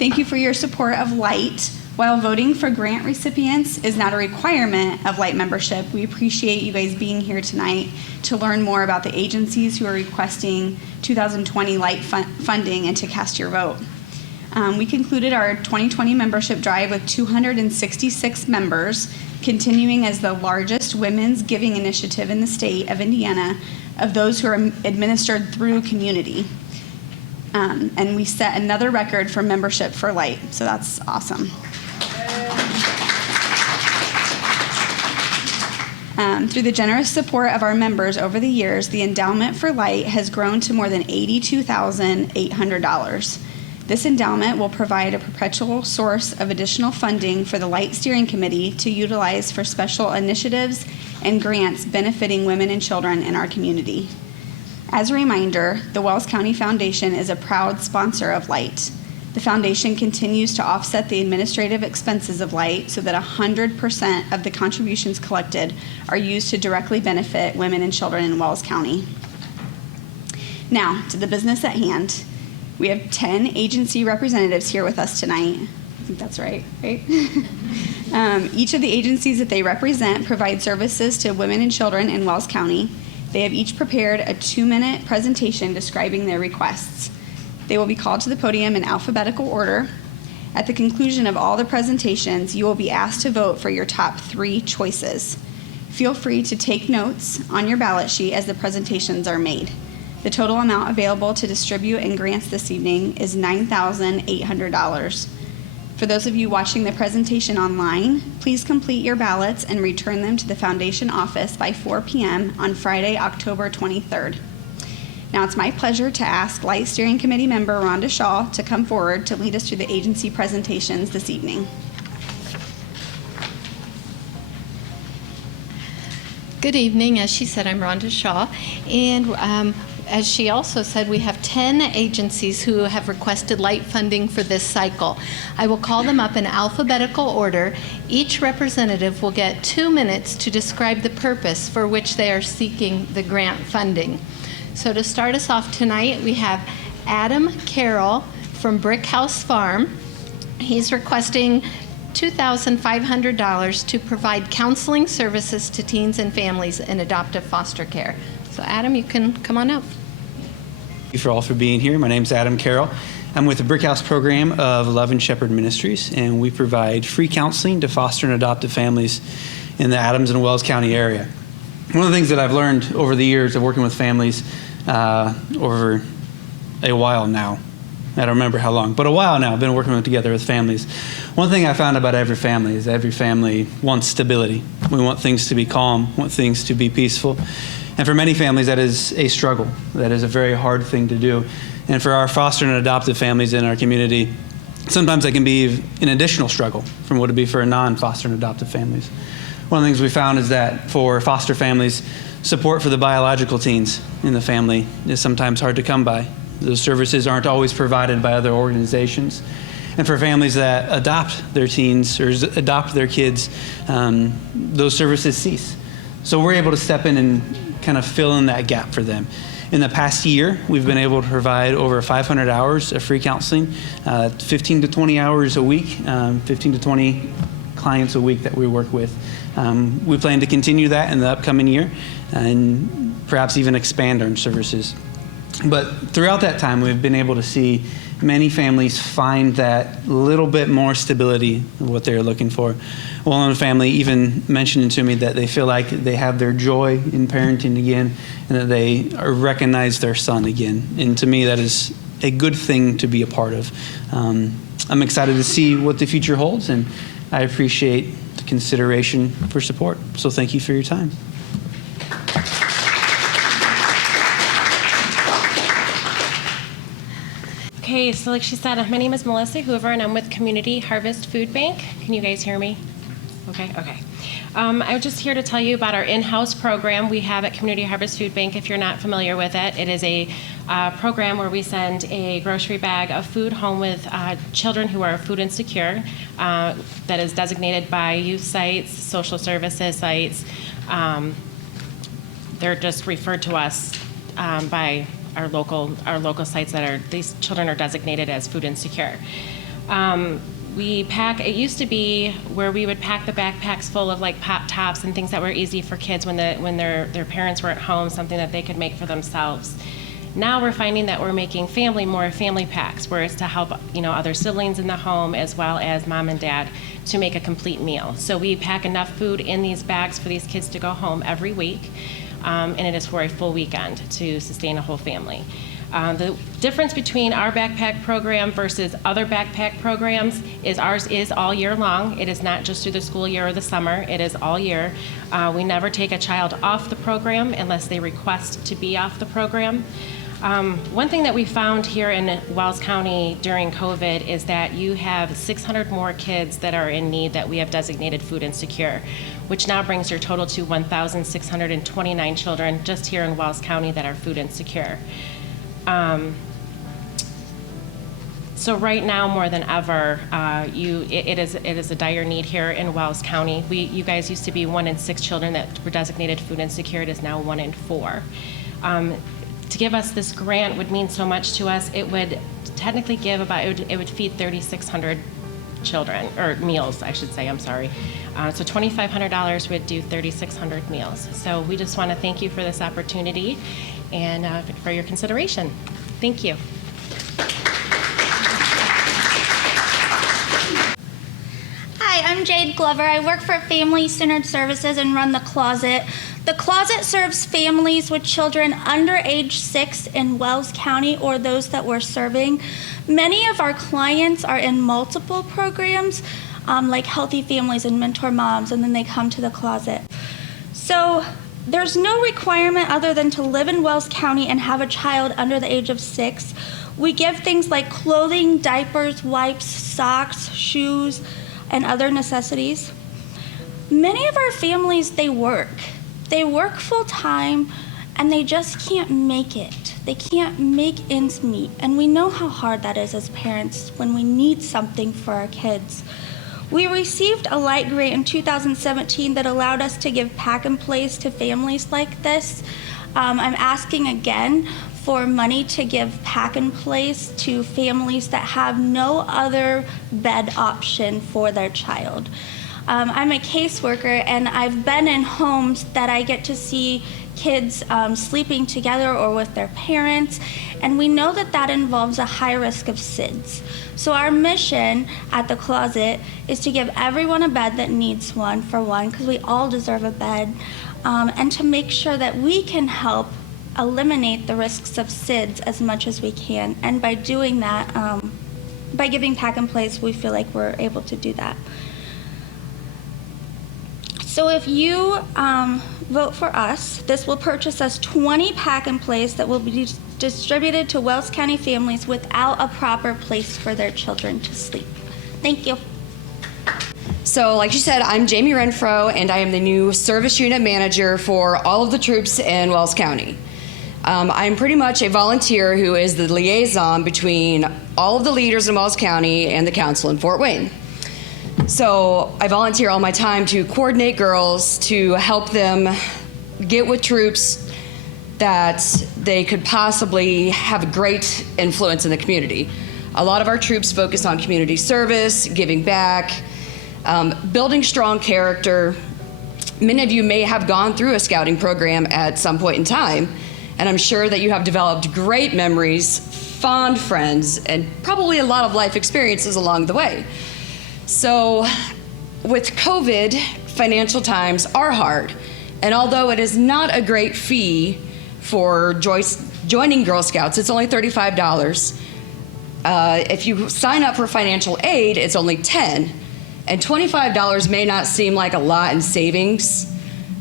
Thank you for your support of LiGHT. While voting for grant recipients is not a requirement of LiGHT membership, we appreciate you guys being here tonight to learn more about the agencies who are requesting 2020 LiGHT funding and to cast your vote. We concluded our 2020 membership drive with 266 members, continuing as the largest women's giving initiative in the state of Indiana of those who are administered through Community. And we set another record for membership for LiGHT, so that's awesome. Through the generous support of our members over the years, the endowment for LiGHT has grown to more than $82,800. This endowment will provide a perpetual source of additional funding for the LiGHT Steering Committee to utilize for special initiatives and grants benefiting women and children in our community. As a reminder, the Wells County Foundation is a proud sponsor of LiGHT. The foundation continues to offset the administrative expenses of LiGHT so that 100% of the contributions collected are used to directly benefit women and children in Wells County. Now, to the business at hand. We have 10 agency representatives here with us tonight. I think that's right? Each of the agencies that they represent provide services to women and children in Wells County. They have each prepared a 2-minute presentation describing their requests. They will be called to the podium in alphabetical order. At the conclusion of all the presentations, you will be asked to vote for your top 3 choices. Feel free to take notes on your ballot sheet as the presentations are made. The total amount available to distribute in grants this evening is $9,800. For those of you watching the presentation online, please complete your ballots and return them to the foundation office by 4 p.m. on Friday, October 23rd. Now it's my pleasure to ask LiGHT Steering Committee member Rhonda Shaw to come forward to lead us through the agency presentations this evening. Good evening. As she said, I'm Rhonda Shaw, and as she also said, we have 10 agencies who have requested LiGHT funding for this cycle. I will call them up in alphabetical order. Each representative will get 2 minutes to describe the purpose for which they are seeking the grant funding. So to start us off tonight, we have Adam Carroll from Brick House Farm. He's requesting $2,500 to provide counseling services to teens and families in adoptive foster care. So Adam, you can come on up. Thank you for all for being here. My name's Adam Carroll. I'm with the Brick House program of Love and Shepherd Ministries, and we provide free counseling to foster and adoptive families in the Adams and Wells County area. One of the things that I've learned over the years of working with families over a while now, I don't remember how long, but a while now, I've been working together with families. One thing I found about every family is every family wants stability. We want things to be calm, want things to be peaceful. And for many families, that is a struggle. That is a very hard thing to do. And for our foster and adoptive families in our community, sometimes that can be an additional struggle from what it would be for non-foster and adoptive families. One of the things we found is that for foster families, support for the biological teens in the family is sometimes hard to come by. Those services aren't always provided by other organizations. And for families that adopt their teens or adopt their kids, those services cease. So we're able to step in and kind of fill in that gap for them. In the past year, we've been able to provide over 500 hours of free counseling, 15 to 20 hours a week, 15 to 20 clients a week that we work with. We plan to continue that in the upcoming year and perhaps even expand our services. But throughout that time, we've been able to see many families find that little bit more stability of what they're looking for. One family even mentioned to me that they feel like they have their joy in parenting again and that they recognize their son again. And to me, that is a good thing to be a part of. I'm excited to see what the future holds, and I appreciate the consideration for support. So thank you for your time. Okay, so like she said, my name is Melissa Hoover, and I'm with Community Harvest Food Bank. Can you guys hear me? Okay. I'm just here to tell you about our in-house program we have at Community Harvest Food Bank. If you're not familiar with it, it is a program where we send a grocery bag of food home with children who are food insecure that is designated by youth sites, social services sites. They're just referred to us by our local sites that are, these children are designated as food insecure. We pack, it used to be where we would pack the backpacks full of like Pop Tops and things that were easy for kids when their parents were at home, something that they could make for themselves. Now we're finding that we're making more family packs, where it's to help other siblings in the home as well as mom and dad to make a complete meal. So we pack enough food in these bags for these kids to go home every week, and it is for a full weekend to sustain a whole family. The difference between our backpack program versus other backpack programs is ours is all year long. It is not just through the school year or the summer. It is all year. We never take a child off the program unless they request to be off the program. One thing that we found here in Wells County during COVID is that you have 600 more kids that are in need that we have designated food insecure, which now brings your total to 1,629 children just here in Wells County that are food insecure. So right now, more than ever, it is a dire need here in Wells County. You guys used to be 1 in 6 children that were designated food insecure. It is now 1 in 4. To give us this grant would mean so much to us. It would technically give it would feed 3,600 children, or meals, I should say, I'm sorry. So $2,500 would do 3,600 meals. So we just want to thank you for this opportunity and for your consideration. Thank you. Hi, I'm Jade Glover. I work for Family Centered Services and run the Closet. The Closet serves families with children under age 6 in Wells County or those that we're serving. Many of our clients are in multiple programs, like Healthy Families and Mentor Moms, and then they come to the Closet. So there's no requirement other than to live in Wells County and have a child under the age of 6. We give things like clothing, diapers, wipes, socks, shoes, and other necessities. Many of our families, they work full time, and they just can't make it. They can't make ends meet, and we know how hard that is as parents when we need something for our kids. We received a LiGHT grant in 2017 that allowed us to give pack and plays to families like this. I'm asking again for money to give pack and plays to families that have no other bed option for their child. I'm a caseworker, and I've been in homes that I get to see kids sleeping together or with their parents, and we know that that involves a high risk of SIDS. So our mission at the Closet is to give everyone a bed that needs one, for one, because we all deserve a bed, and to make sure that we can help eliminate the risks of SIDS as much as we can. And by doing that, by giving pack and plays, we feel like we're able to do that. So if you vote for us, this will purchase us 20 pack and plays that will be distributed to Wells County families without a proper place for their children to sleep. Thank you. So like she said, I'm Jamie Renfro, and I am the new service unit manager for all of the troops in Wells County. I'm pretty much a volunteer who is the liaison between all of the leaders in Wells County and the council in Fort Wayne. So I volunteer all my time to coordinate girls, to help them get with troops that they could possibly have a great influence in the community. A lot of our troops focus on community service, giving back, building strong character. Many of you may have gone through a scouting program at some point in time, and I'm sure that you have developed great memories, fond friends, and probably a lot of life experiences along the way. So with COVID, financial times are hard. And although it is not a great fee for joining Girl Scouts, it's only $35. If you sign up for financial aid, it's only $10. And $25 may not seem like a lot in savings,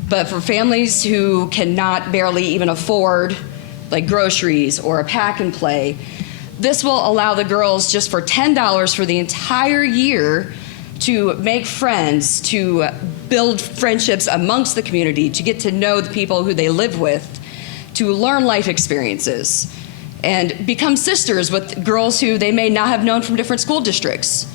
but for families who cannot barely even afford like groceries or a pack and play, this will allow the girls just for $10 for the entire year to make friends, to build friendships amongst the community, to get to know the people who they live with, to learn life experiences, and become sisters with girls who they may not have known from different school districts.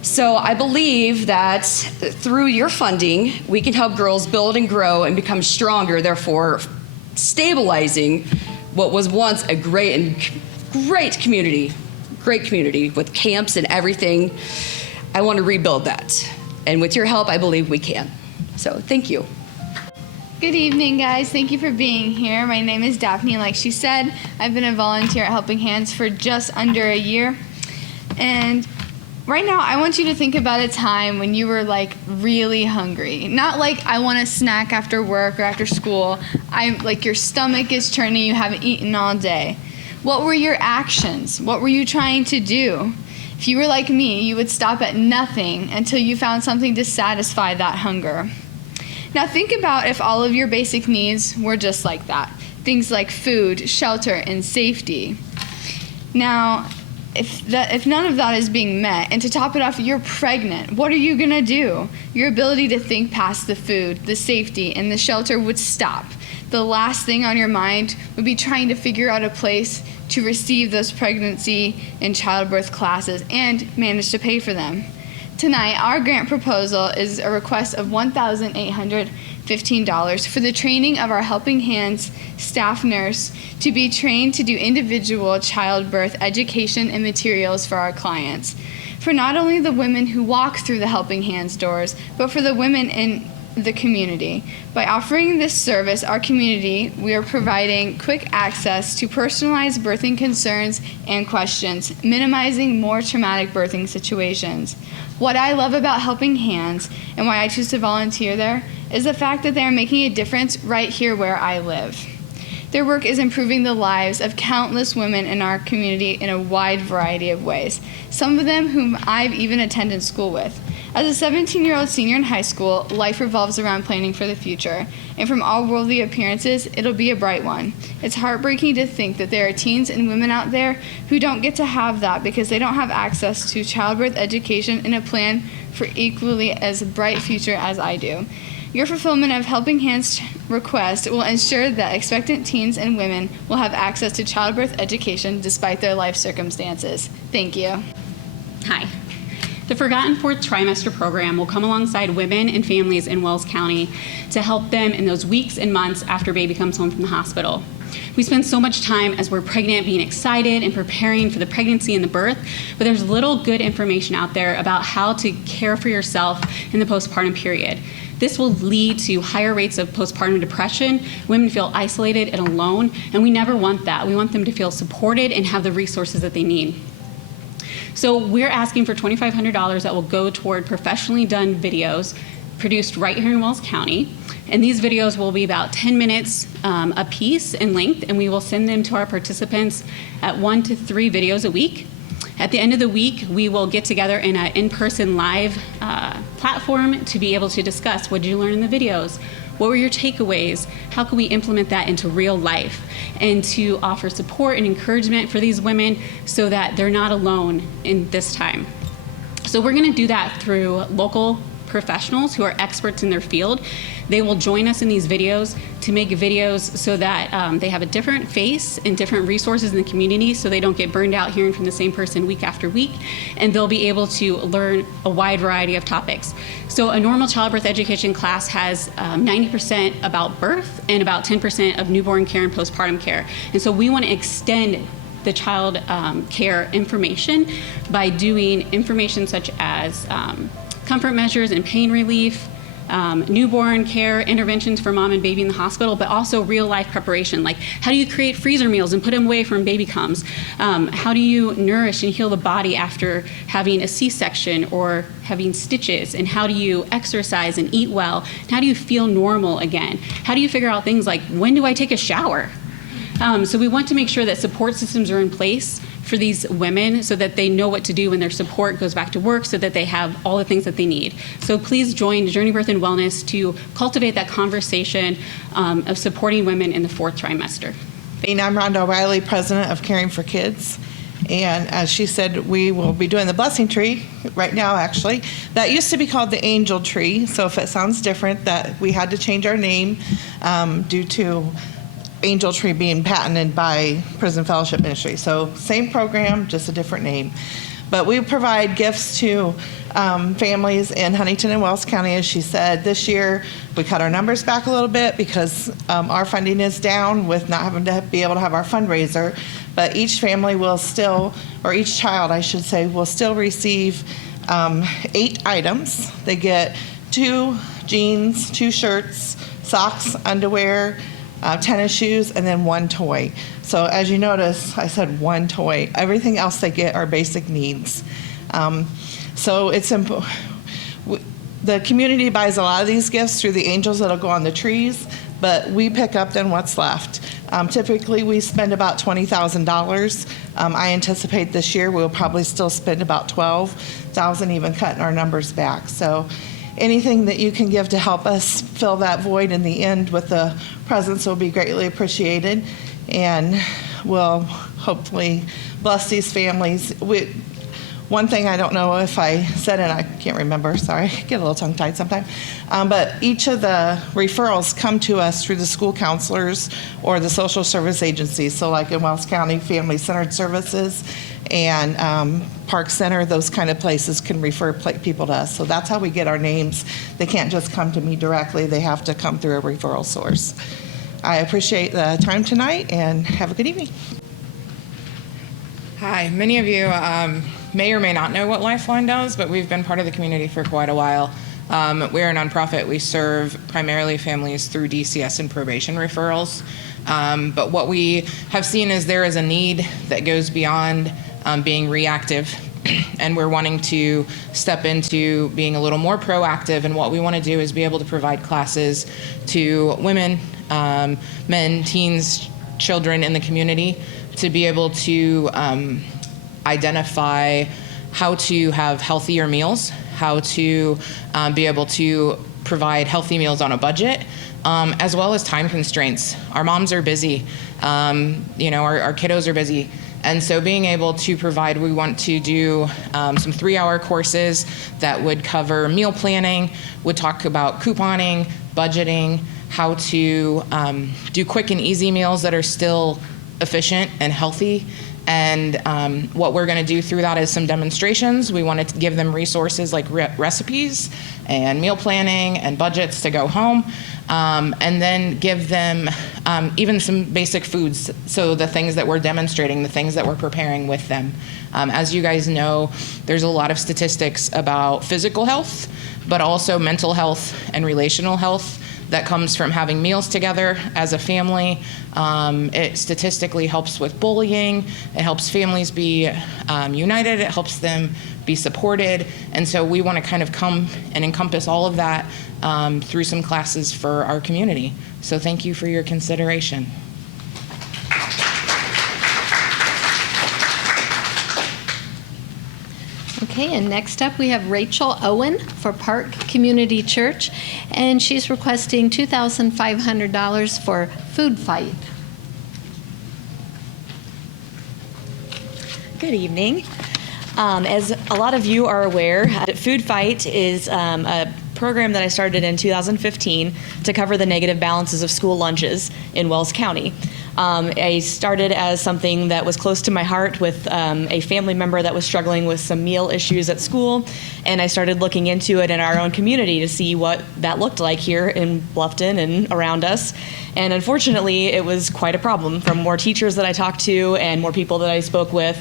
So I believe that through your funding, we can help girls build and grow and become stronger, therefore stabilizing what was once a great community great community with camps and everything. I want to rebuild that. And with your help, I believe we can. So thank you. Good evening, guys. Thank you for being here. My name is Daphne. Like she said, I've been a volunteer at Helping Hands for just under a year. And right now, I want you to think about a time when you were like really hungry. Not like I want a snack after work or after school. Like your stomach is churning, you haven't eaten all day. What were your actions? What were you trying to do? If you were like me, you would stop at nothing until you found something to satisfy that hunger. Now think about if all of your basic needs were just like that. Things like food, shelter, and safety. Now, if none of that is being met, and to top it off, you're pregnant, what are you gonna do? Your ability to think past the food, the safety, and the shelter would stop. The last thing on your mind would be trying to figure out a place to receive those pregnancy and childbirth classes and manage to pay for them. Tonight, our grant proposal is a request of $1,815 for the training of our Helping Hands staff nurse to be trained to do individual childbirth education and materials for our clients. For not only the women who walk through the Helping Hands doors, but for the women in the community. By offering this service, our community, we are providing quick access to personalized birthing concerns and questions, minimizing more traumatic birthing situations. What I love about Helping Hands and why I choose to volunteer there is the fact that they are making a difference right here where I live. Their work is improving the lives of countless women in our community in a wide variety of ways, some of them whom I've even attended school with. As a 17-year-old senior in high school, life revolves around planning for the future, and from all worldly appearances, it'll be a bright one. It's heartbreaking to think that there are teens and women out there who don't get to have that because they don't have access to childbirth education and a plan for equally as bright future as I do. Your fulfillment of Helping Hands request will ensure that expectant teens and women will have access to childbirth education despite their life circumstances. Thank you. Hi. The Forgotten Fourth Trimester program will come alongside women and families in Wells County to help them in those weeks and months after baby comes home from the hospital. We spend so much time as we're pregnant being excited and preparing for the pregnancy and the birth, but there's little good information out there about how to care for yourself in the postpartum period. This will lead to higher rates of postpartum depression. Women feel isolated and alone, and we never want that. We want them to feel supported and have the resources that they need. So we're asking for $2,500 that will go toward professionally done videos produced right here in Wells County. And these videos will be about 10 minutes a piece in length, and we will send them to our participants at 1 to 3 videos a week. At the end of the week, we will get together in an in-person live platform to be able to discuss what did you learn in the videos, what were your takeaways, how can we implement that into real life, and to offer support and encouragement for these women so that they're not alone in this time. So we're gonna do that through local professionals who are experts in their field. They will join us in these videos to make videos so that they have a different face and different resources in the community so they don't get burned out hearing from the same person week after week, and they'll be able to learn a wide variety of topics. So a normal childbirth education class has 90% about birth and about 10% of newborn care and postpartum care. And so we want to extend the child care information by doing information such as comfort measures and pain relief, newborn care interventions for mom and baby in the hospital, but also real life preparation, like how do you create freezer meals and put them away from baby comes? How do you nourish and heal the body after having a C-section or having stitches? And how do you exercise and eat well? And how do you feel normal again? How do you figure out things like, when do I take a shower? So we want to make sure that support systems are in place for these women so that they know what to do when their support goes back to work, so that they have all the things that they need. So please join Journey Birth and Wellness to cultivate that conversation of supporting women in the 4th trimester. I'm Rhonda O'Reilly, president of Caring for Kids. And as she said, we will be doing the blessing tree right now, actually. That used to be called the angel tree. So if it sounds different, that we had to change our name due to Angel Tree being patented by Prison Fellowship Ministry. So same program, just a different name. But we provide gifts to families in Huntington and Wells County. As she said, this year we cut our numbers back a little bit because our funding is down with not having to be able to have our fundraiser. but each family will still, or each child, I should say, will still receive 8 items. They get 2 jeans, 2 shirts, socks, underwear, tennis shoes, and then 1 toy. So as you notice, I said 1 toy. Everything else they get are basic needs. So it's the community buys a lot of these gifts through the angels that'll go on the trees, but we pick up then what's left. Typically, we spend about $20,000. I anticipate this year we'll probably still spend about $12,000, even cutting our numbers back. So anything that you can give to help us fill that void in the end with the presents will be greatly appreciated, and will hopefully bless these families. One thing I don't know if I said, and I can't remember, sorry, I get a little tongue-tied sometimes, but each of the referrals come to us through the school counselors or the social service agencies. So like in Wells County, Family-Centered Services and Park Center, those kind of places can refer people to us. So that's how we get our names. They can't just come to me directly. They have to come through a referral source. I appreciate the time tonight, and have a good evening. Hi, many of you may or may not know what Lifeline does, but we've been part of the community for quite a while. We're a nonprofit. We serve primarily families through DCS and probation referrals. But what we have seen is there is a need that goes beyond being reactive, and we're wanting to step into being a little more proactive. And what we want to do is be able to provide classes to women, men, teens, children in the community to be able to identify how to have healthier meals, how to be able to provide healthy meals on a budget, as well as time constraints. Our moms are busy, our kiddos are busy. And so being able to provide, we want to do some 3-hour courses that would cover meal planning, would talk about couponing, budgeting, how to do quick and easy meals that are still efficient and healthy. And what we're going to do through that is some demonstrations. We wanted to give them resources like recipes and meal planning and budgets to go home, and then give them even some basic foods. So the things that we're demonstrating, the things that we're preparing with them. As you guys know, there's a lot of statistics about physical health, but also mental health and relational health that comes from having meals together as a family. It statistically helps with bullying. It helps families be united. It helps them be supported. And so we want to kind of come and encompass all of that through some classes for our community. So thank you for your consideration. Okay, and next up we have Rachel Owen for Park Community Church, and she's requesting $2,500 for Food Fight. Good evening. As a lot of you are aware, Food Fight is a program that I started in 2015 to cover the negative balances of school lunches in Wells County. I started as something that was close to my heart with a family member that was struggling with some meal issues at school, and I started looking into it in our own community to see what that looked like here in Bluffton and around us. And unfortunately, it was quite a problem. From more teachers that I talked to and more people that I spoke with,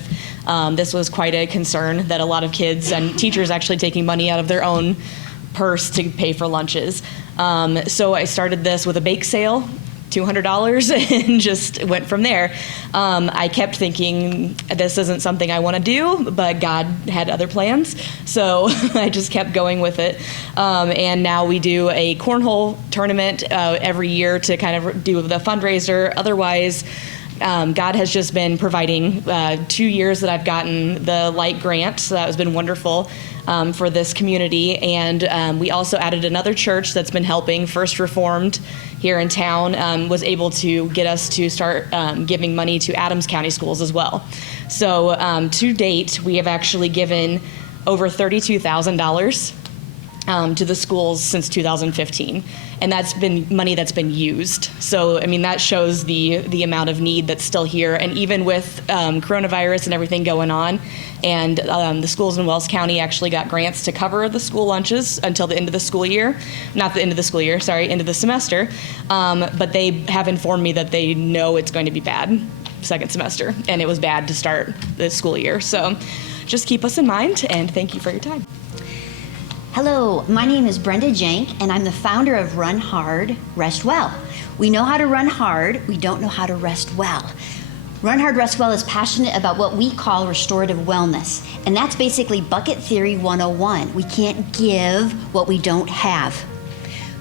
this was quite a concern that a lot of kids and teachers actually taking money out of their own purse to pay for lunches. So I started this with a bake sale, $200, and just went from there. I kept thinking, this isn't something I want to do, but God had other plans, so I just kept going with it. And now we do a cornhole tournament every year to kind of do the fundraiser. Otherwise, God has just been providing 2 years that I've gotten the LiGHT grant, so that has been wonderful for this community. And we also added another church that's been helping, First Reformed here in town, was able to get us to start giving money to Adams County schools as well. So to date, we have actually given over $32,000 to the schools since 2015. And that's been money that's been used. So, I mean, that shows the amount of need that's still here. And even with coronavirus and everything going on, and the schools in Wells County actually got grants to cover the school lunches until the end of the school year. Not the end of the school year, sorry, end of the semester. But they have informed me that they know it's going to be bad. second semester, and it was bad to start the school year. So just keep us in mind, and thank you for your time. Hello, my name is Brenda Jank, and I'm the founder of Run Hard, Rest Well. We know how to run hard, we don't know how to rest well. Run Hard, Rest Well is passionate about what we call restorative wellness, and that's basically bucket theory 101. We can't give what we don't have.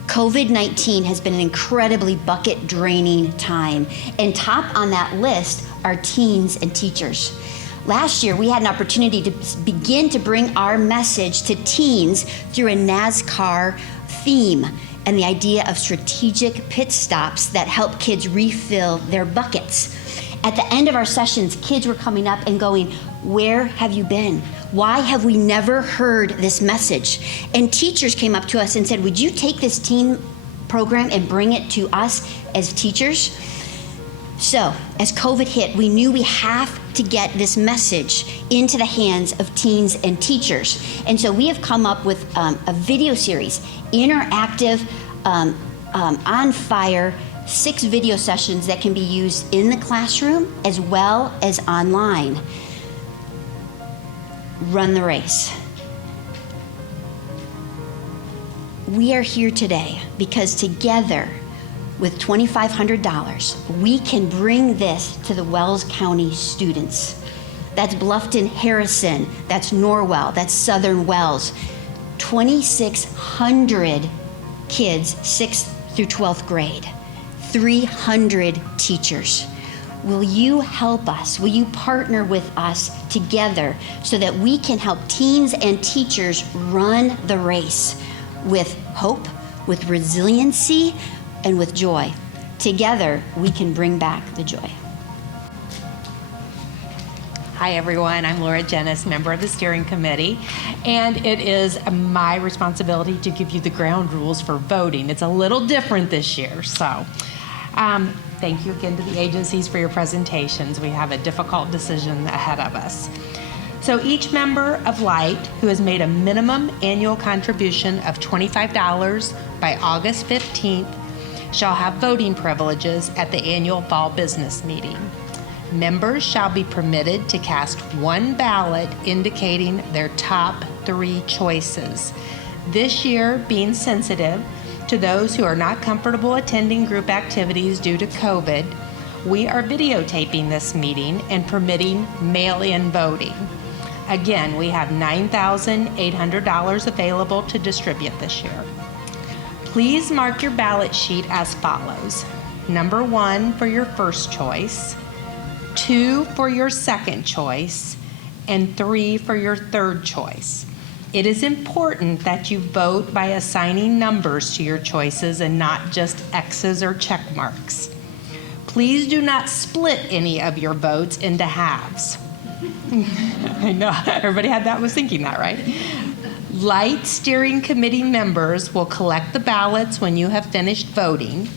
COVID-19 has been an incredibly bucket draining time, and top on that list are teens and teachers. Last year, we had an opportunity to begin to bring our message to teens through a NASCAR theme and the idea of strategic pit stops that help kids refill their buckets. At the end of our sessions, kids were coming up and going, "Where have you been? Why have we never heard this message?" And teachers came up to us and said, "Would you take this teen program and bring it to us as teachers?" So, as COVID hit, we knew we have to get this message into the hands of teens and teachers. And so we have come up with a video series, interactive, on fire, 6 video sessions that can be used in the classroom as well as online. Run the race. We are here today because together, with $2,500, we can bring this to the Wells County students. That's Bluffton Harrison, that's Norwell, that's Southern Wells. 2,600 kids, 6th through 12th grade, 300 teachers. Will you help us? Will you partner with us together so that we can help teens and teachers run the race with hope, with resiliency, and with joy? Together, we can bring back the joy. Hi everyone, I'm Laura Jennis, member of the steering committee, and it is my responsibility to give you the ground rules for voting. It's a little different this year, so thank you again to the agencies for your presentations. We have a difficult decision ahead of us. So each member of LiGHT who has made a minimum annual contribution of $25 by August 15th shall have voting privileges at the annual fall business meeting. Members shall be permitted to cast one ballot indicating their top 3 choices. This year, being sensitive to those who are not comfortable attending group activities due to COVID, we are videotaping this meeting and permitting mail-in voting. Again, we have $9,800 available to distribute this year. Please mark your ballot sheet as follows. Number 1 for your first choice, 2 for your second choice, and 3 for your third choice. It is important that you vote by assigning numbers to your choices and not just X's or check marks. Please do not split any of your votes into halves. I know, everybody was thinking that, right? LiGHT steering committee members will collect the ballots when you have finished voting.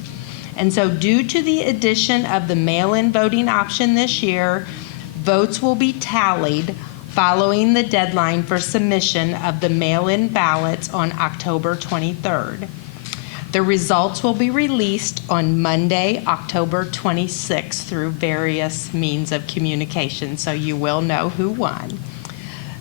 And so due to the addition of the mail-in voting option this year, votes will be tallied following the deadline for submission of the mail-in ballots on October 23rd. The results will be released on Monday, October 26th through various means of communication, so you will know who won.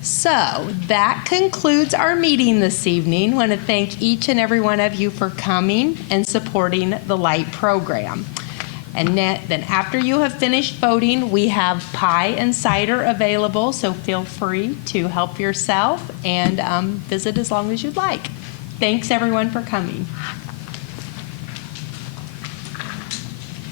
So that concludes our meeting this evening. I want to thank each and every one of you for coming and supporting the LiGHT program. And then after you have finished voting, we have pie and cider available, so feel free to help yourself and visit as long as you'd like. Thanks everyone for coming.